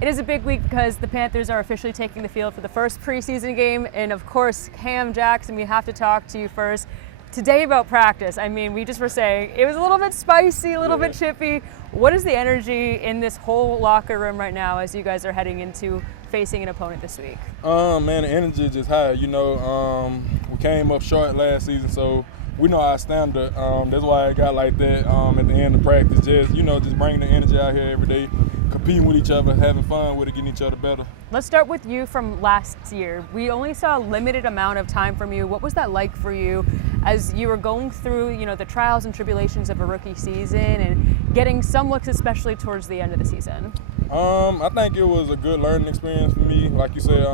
It is a big week because the Panthers are officially taking the field for the first preseason game. And of course, Cam Jackson, we have to talk to you first. Today about practice, I mean, we just were saying it was a little bit spicy, a little bit chippy. What is the energy in this whole locker room right now as you guys are heading into facing an opponent this week? Man, the energy is just high. We came up short last season, so we know our standard. That's why it got like that at the end of practice. Just bringing the energy out here every day, competing with each other, having fun with it, getting each other better. Let's start with you from last year. We only saw a limited amount of time from you. What was that like for you as you were going through, the trials and tribulations of a rookie season and getting some looks, especially towards the end of the season? I think it was a good learning experience for me. Like you said,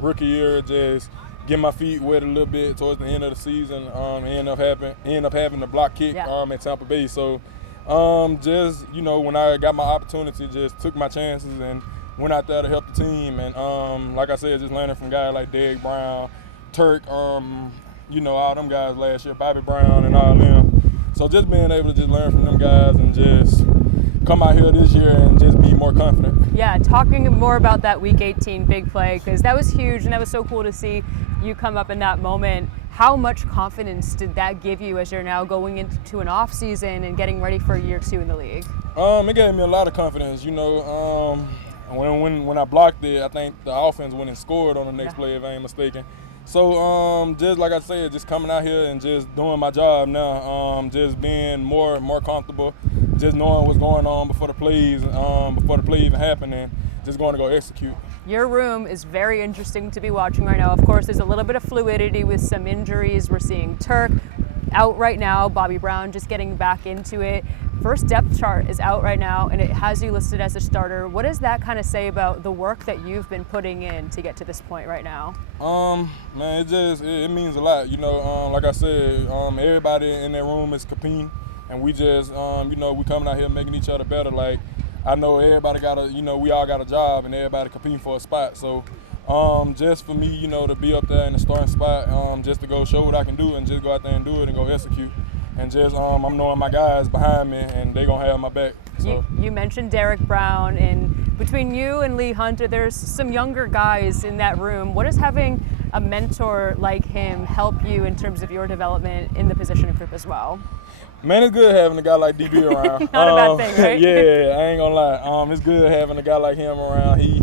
rookie year, just get my feet wet a little bit towards the end of the season. End up having the block kick at Tampa Bay. So when I got my opportunity, just took my chances and went out there to help the team. And like I said, just learning from guys like Derek Brown, Turk, all them guys last year, Bobby Brown and all them. So just being able to just learn from them guys and just come out here this year and just be more confident. Yeah, talking more about that Week 18 big play, because that was huge and that was so cool to see you come up in that moment. How much confidence did that give you as you're now going into an off season and getting ready for year 2 in the league? It gave me a lot of confidence. When I blocked it, I think the offense went and scored on the next play, if I ain't mistaken. So just like I said, just coming out here and just doing my job now, just being more comfortable, just knowing what's going on before the plays even happen, and just going to go execute. Your room is very interesting to be watching right now. Of course, there's a little bit of fluidity with some injuries. We're seeing Turk out right now, Bobby Brown just getting back into it. First depth chart is out right now, and it has you listed as a starter. What does that kind of say about the work that you've been putting in to get to this point right now? Man, it means a lot. Like I said, everybody in that room is competing, and we just, we coming out here making each other better. Like, I know everybody we all got a job, and everybody competing for a spot. So, just for me, to be up there in the starting spot, just to go show what I can do and just go out there and do it and go execute. And just, I'm knowing my guys behind me, and they're going to have my back. So. You mentioned Derek Brown, and between you and Lee Hunter, there's some younger guys in that room. What does having a mentor like him help you in terms of your development in the position group as well? Man, it's good having a guy like DB around. Not a bad thing, right? Yeah, I ain't gonna lie. It's good having a guy like him around. He,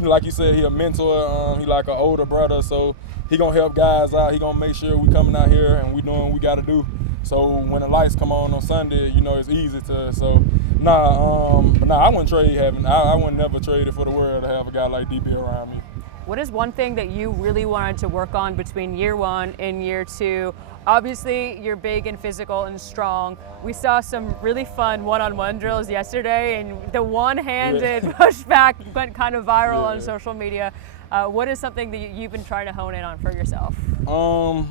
like you said, he a mentor. He like an older brother, so he gonna help guys out. He gonna make sure we coming out here and we doing what we gotta do. So when the lights come on Sunday, it's easy to. So I wouldn't trade I would never trade it for the world to have a guy like DB around me. What is one thing that you really wanted to work on between year 1 and year 2? Obviously, you're big and physical and strong. We saw some really fun one-on-one drills yesterday, and the one-handed pushback went kind of viral on social media. What is something that you've been trying to hone in on for yourself?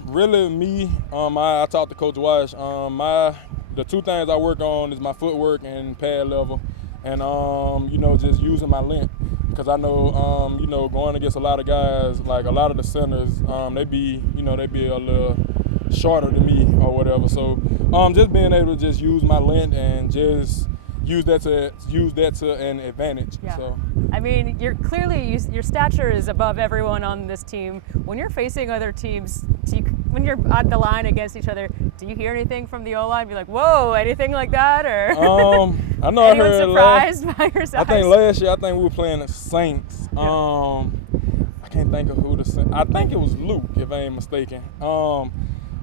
Really me, I talked to Coach Wash. The two things I work on is my footwork and pad level, and just using my length. Because I know, going against a lot of guys, like a lot of the centers, they be a little shorter than me or whatever. So just being able to just use my length and just use that to an advantage. Yeah. So. I mean, your stature is above everyone on this team. When you're facing other teams, when you're at the line against each other, do you hear anything from the O-line? Be like, whoa, anything like that, or? I know. Anyone surprised by your size? I think last year, we were playing the Saints. I can't think of who the Saints. I think it was Luke, if I ain't mistaken.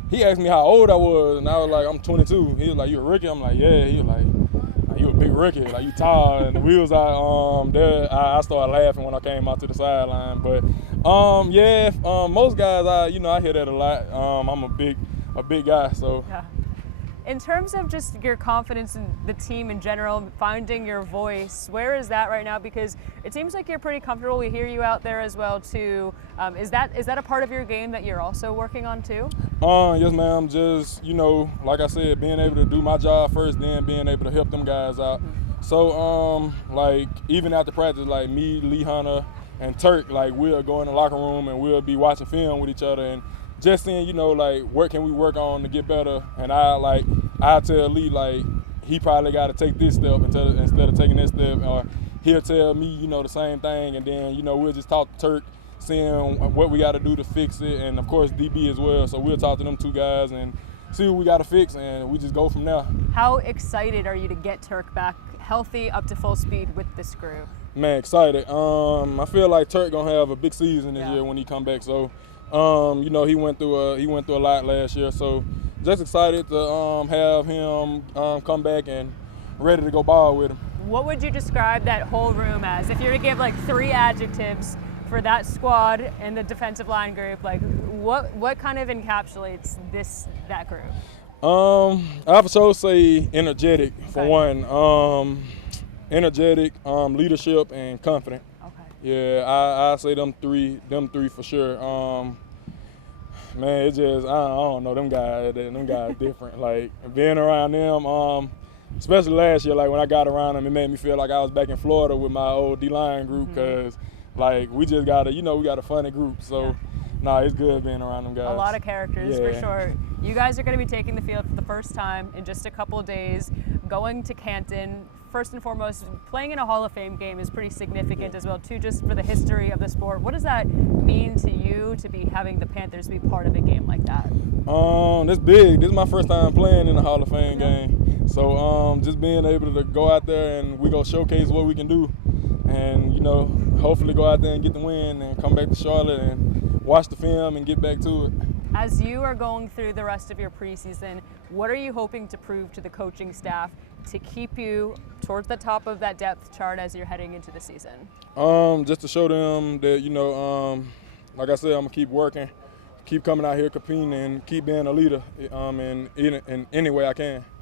He asked me how old I was, and I was like, I'm 22. He was like, you a rookie? I'm like, yeah. He was like, you a big rookie, like you tall. And the wheels out there, I started laughing when I came out to the sideline. But most guys, I hear that a lot. I'm a big guy, so. Yeah. In terms of just your confidence in the team in general, finding your voice, where is that right now? Because it seems like you're pretty comfortable. We hear you out there as well too. Is that a part of your game that you're also working on too? Yes, ma'am. Just like I said, being able to do my job first, then being able to help them guys out. Mm-hmm. So like even after practice, like me, Lee Hunter, and Turk, like we'll go in the locker room and we'll be watching film with each other and just seeing, like what can we work on to get better. And I tell Lee, like, he probably got to take this step instead of taking this step, or he'll tell me, you know, the same thing, and then, you know, we'll just talk to Turk, seeing what we got to do to fix it, and of course DB as well. So we'll talk to them two guys and see what we got to fix, and we just go from there. How excited are you to get Turk back healthy, up to full speed with this group? Man, excited. I feel like Turk gonna have a big season this year when he come back. So, you know, he went through a lot last year. So, just excited to have him come back and ready to go ball with him. What would you describe that whole room as? If you were to give like 3 adjectives for that squad and the defensive line group, like what kind of encapsulates that group? I for sure say energetic for one. Energetic, leadership, and confident. Okay. Yeah, I say them three for sure. Man, it just I don't know, them guys different. Like being around them, especially last year, like when I got around them, it made me feel like I was back in Florida with my old D-line group, because like we just got we got a funny group. So nah, it's good being around them guys. A lot of characters for sure. You guys are going to be taking the field for the first time in just a couple of days, going to Canton. First and foremost, playing in a Hall of Fame game is pretty significant as well, too, just for the history of the sport. What does that mean to you to be having the Panthers be part of a game like that? It's big. This is my first time playing in a Hall of Fame game. So just being able to go out there and we go showcase what we can do, and, you know, hopefully go out there and get the win and come back to Charlotte and watch the film and get back to it. As you are going through the rest of your preseason, what are you hoping to prove to the coaching staff to keep you towards the top of that depth chart as you're heading into the season? Just to show them that, you know, like I said, I'm gonna keep working, keep coming out here competing, and keep being a leader in any way I can.